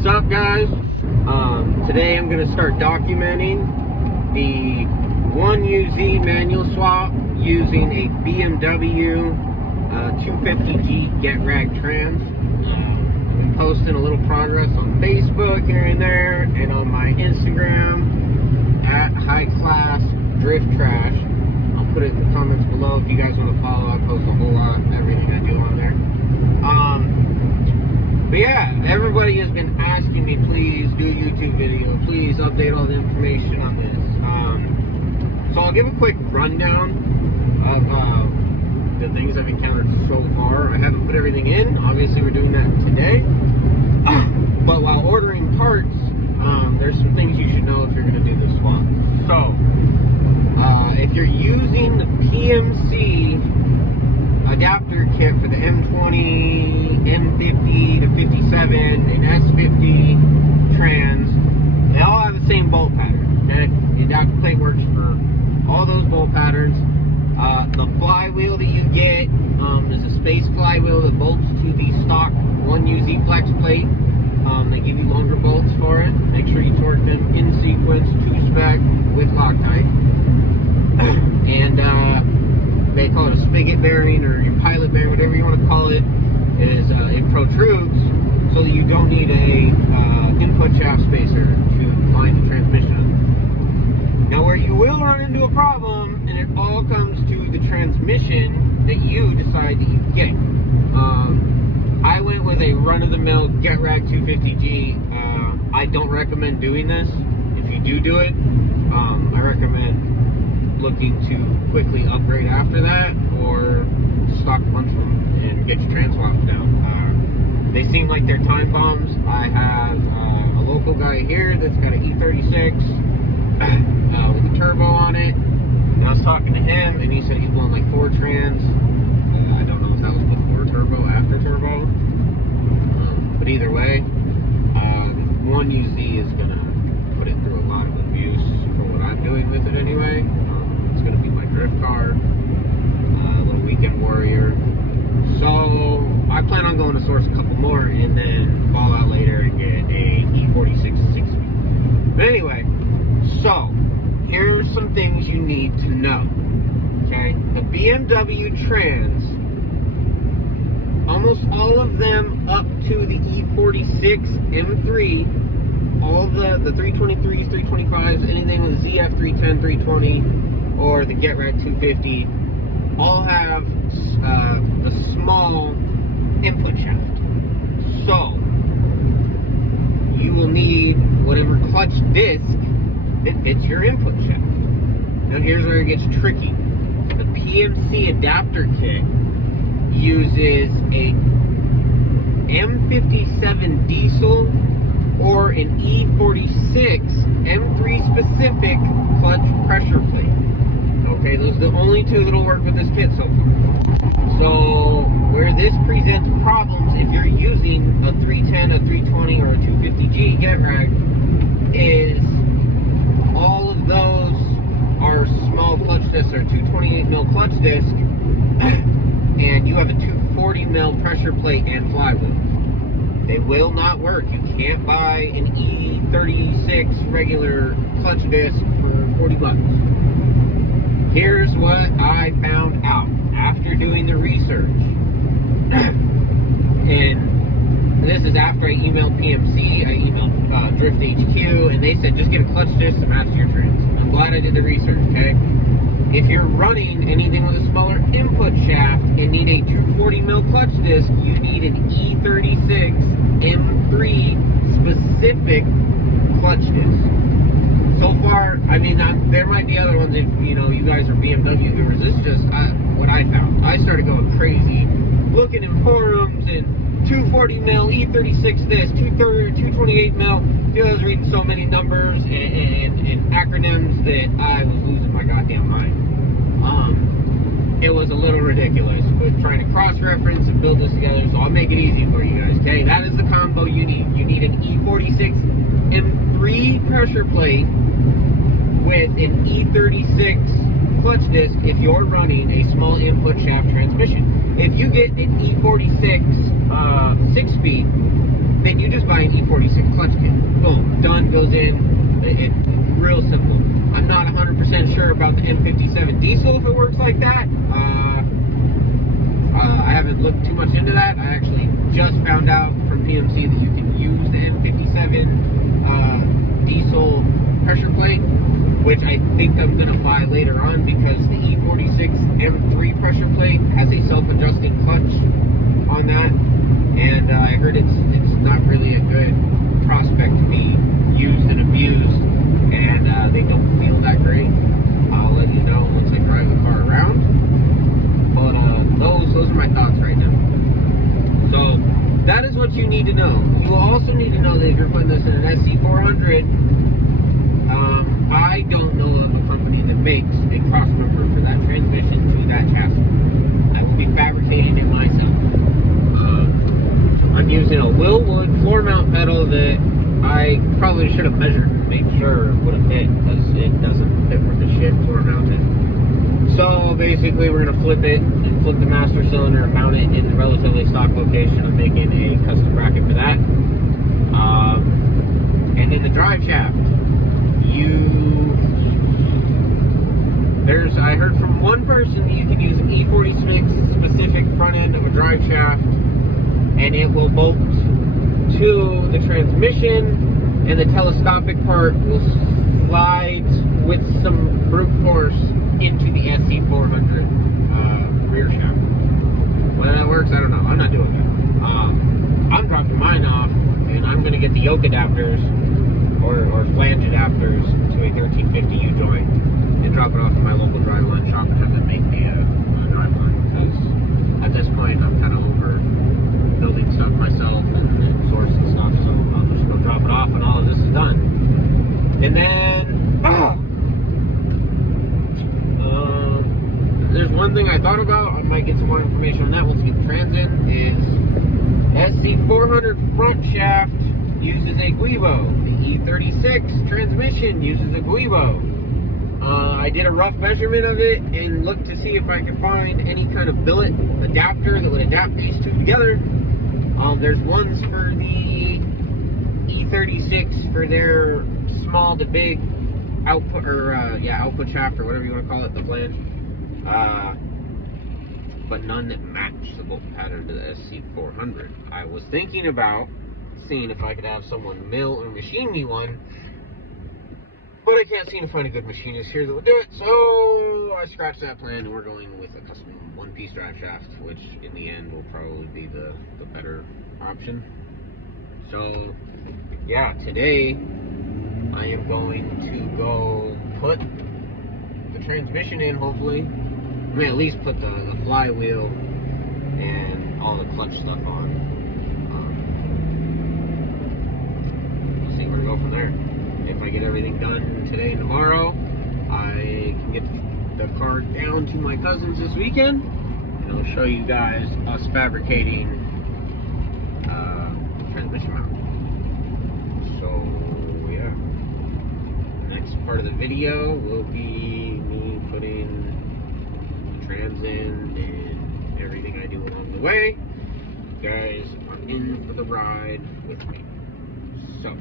What's up, guys? Today I'm going to start documenting the 1UZ manual swap using a BMW 250G get rag trans. I've been posting a little progress on Facebook here and there, and on my Instagram at High Class Drift Trash. I'll put it in the comments below if you guys want to follow. I post a whole lot of everything I do on there. But yeah, everybody has been asking me, please do a YouTube video, please update all the information on this. So I'll give a quick rundown of the things I've encountered so far. I haven't put everything in. Obviously, we're doing that today. But while ordering parts, there's some things you should know if you're going to do this swap. So, if you're using the Pmc Adapter kit for the M20, M50 to 57, and S50 trans, they all have the same bolt pattern. Okay? The adapter plate works for all those bolt patterns. The flywheel that you get is a space flywheel that bolts to the stock 1UZ flex plate. They give you longer bolts for it. Make sure you torque them in sequence, 2-spec with Loctite. And they call it a spigot bearing or your pilot bearing, whatever you want to call it. It protrudes so that you don't need a input shaft spacer to line the transmission. Now, where you will run into a problem, and it all comes to the transmission that you decide that you get. I went with a run-of-the-mill Get Rag 250G. I don't recommend doing this. If you do it, I recommend looking to quickly upgrade after that, or stock a bunch of them and get your trans swaps down. They seem like they're time bombs. I have a local guy here that's got an E36 with a turbo on it, and I was talking to him and he said he's blown like 4 trans. I don't know if that was before turbo, after turbo, but either way, 1UZ is gonna put it through a lot of abuse for what I'm doing with it anyway. It's going to be my drift car, little weekend warrior. So I plan on going to source a couple more and then fall out later and get a E46 6-speed. But anyway, so here's some things you need to know. Okay, the BMW trans, almost all of them up to the E46 M3, all the 323s, 325s, anything with ZF 310, 320, or the Get Rag 250, all have the small input shaft. So you will need whatever clutch disc that fits your input shaft. Now here's where it gets tricky. The Pmc Adapter kit uses a M57 diesel or an E46 M3 specific clutch pressure plate. Okay, those are the only two that'll work with this kit so far. So, where this presents problems if you're using a 310, a 320, or a 250G get rag is all of those are small clutch discs or 228mm clutch disc, and you have a 240mm pressure plate and flywheel. They will not work. You can't buy an E36 regular clutch disc for 40 bucks. Here's what I found out after doing the research. And this is after I emailed PMC, I emailed Drift HQ, and they said just get a clutch disc to match your trans. I'm glad I did the research, okay? If you're running anything with a smaller input shaft and need a 240mm clutch disc, you need an E36 M3 specific clutch disc. So far, I mean, there might be other ones if, you know, you guys are BMW viewers. This is just what I found. I started going crazy, looking in forums and 240mm, E36 this, 228mm. I was reading so many numbers and acronyms that I was losing my goddamn mind. It was a little ridiculous, but trying to cross-reference and build this together, so I'll make it easy for you guys, okay? That is the combo you need. You need an E46 M3 pressure plate with an E36 clutch disc if you're running a small input shaft transmission. If you get an E46 6-speed, then you just buy an E46 clutch kit. Boom, done, goes in. It's real simple. I'm not 100% sure about the M57 diesel if it works like that. I haven't looked too much into that. I actually just found out from Pmc that you can use the M57 diesel pressure plate, which I think I'm going to buy later on because the E46 M3 pressure plate has a self-adjusting clutch on that, and I heard it's not really a good prospect to be used and abused, and they don't feel that great. I'll let you know once I drive the car around. But those are my thoughts right now. So that is what you need to know. You will also need to know that if you're putting this in an Sc400, I don't know of a company that makes a crossmember for that transmission to that chassis. I will be fabricating it myself. I'm using a Wilwood floor mount pedal that I probably should have measured to make sure it would have fit, because it doesn't fit for the shit floor mounted. So basically we're going to flip it and flip the master cylinder and mount it in the relatively stock location. I'm making a custom bracket for that. And then the drive shaft. I heard from one person that you can use an E46 specific front end of a drive shaft and it will bolt to the transmission, and the telescopic part will slide with some brute force into the Sc400 rear shaft. Whether that works, I don't know. I'm not doing that. I'm dropping mine off, and I'm going to get the yoke adapters or flange adapters to a 1350 U-joint and drop it off at my local driveline shop and have them make me a driveline, because at this point I'm kind of over building stuff myself and source and stuff, so I'll just go drop it off when all of this is done. And then there's one thing I thought about. I might get some more information on that once we get the trans in. Is Sc400 front shaft uses a Guivo. The E36 transmission uses a Guivo. I did a rough measurement of it and looked to see if I could find any kind of billet adapter that would adapt these two together. There's ones for the E36 for their small to big output, or output shaft, or whatever you want to call it, the flange. But none that match the bolt pattern to the Sc400. I was thinking about seeing if I could have someone mill or machine me one, but I can't seem to find a good machinist here that would do it, so I scratched that plan and we're going with a custom one-piece drive shaft, which in the end will probably be the better option. So yeah, today I am going to go put the transmission in, hopefully. I mean, at least put the flywheel and all the clutch stuff on. We'll see where to go from there. If I get everything done today and tomorrow, I can get the car down to my cousin's this weekend, and I'll show you guys us fabricating transmission mount. So yeah, the next part of the video will be me putting the trans in and everything I do along the way. You guys are in for the ride with me. So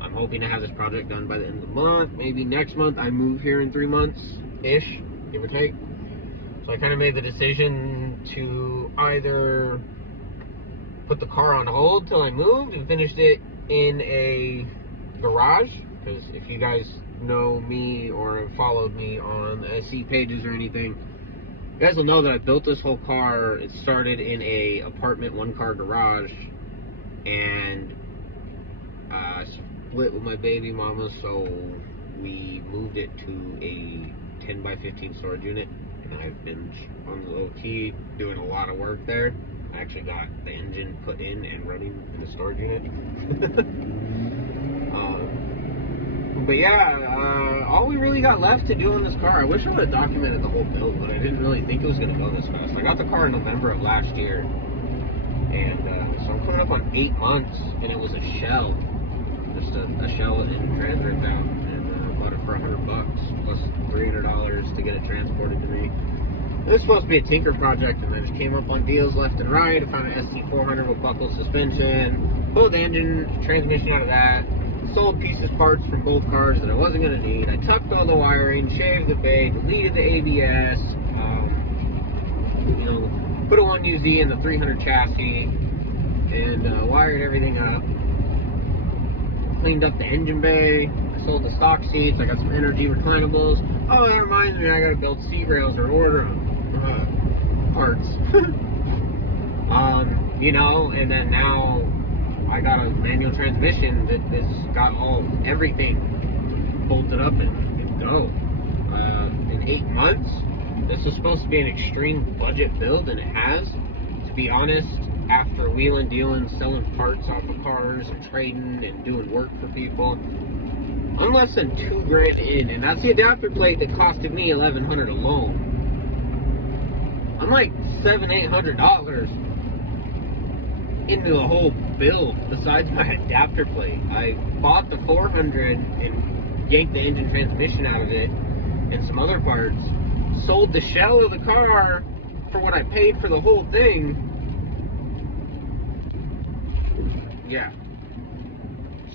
I'm hoping to have this project done by the end of the month. Maybe next month. I move here in 3 months-ish, give or take. So I kind of made the decision to either put the car on hold till I moved and finished it in a garage. Because if you guys know me or have followed me on the SC pages or anything, you guys will know that I built this whole car. It started in a apartment, one-car garage, and split with my baby mama, so we moved it to a 10x15 storage unit, and I've been on the low key doing a lot of work there. I actually got the engine put in and running in the storage unit. But yeah, all we really got left to do on this car, I wish I would have documented the whole build, but I didn't really think it was going to go this fast. I got the car in November of last year, and so I'm coming up on 8 months, and it was a shell. Just a shell and trans ripped out, and bought it for $100 plus $300 to get it transported to me. It was supposed to be a tinker project, and I just came up on deals left and right. I found an Sc400 with buckle suspension, pulled the engine, transmission out of that, sold pieces, parts from both cars that I wasn't going to need. I tucked all the wiring, shaved the bay, deleted the ABS, you know, put a 1UZ in the 300 chassis, and wired everything up. Cleaned up the engine bay. I sold the stock seats. I got some energy reclinables. Oh, that reminds me, I gotta build seat rails or order parts. You know, and then now I got a manual transmission that has got everything bolted up and go. In 8 months, this was supposed to be an extreme budget build, and it has. To be honest, after wheeling, dealing, selling parts off of cars and trading and doing work for people, I'm less than $2 grand in, and that's the adapter plate that costed me $1,100 alone. I'm like $700-800 into the whole build besides my adapter plate. I bought the 400 and yanked the engine transmission out of it and some other parts, sold the shell of the car for what I paid for the whole thing. Yeah,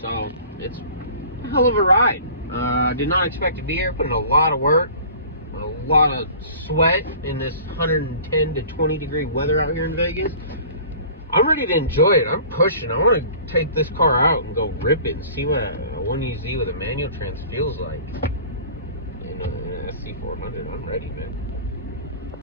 so it's a hell of a ride. I did not expect to be here, put in a lot of work, a lot of sweat in this 110 to 20 degree weather out here in Vegas. I'm ready to enjoy it. I'm pushing. I want to take this car out and go rip it and see what a 1UZ with a manual trans feels like. And Sc400, I'm ready, man.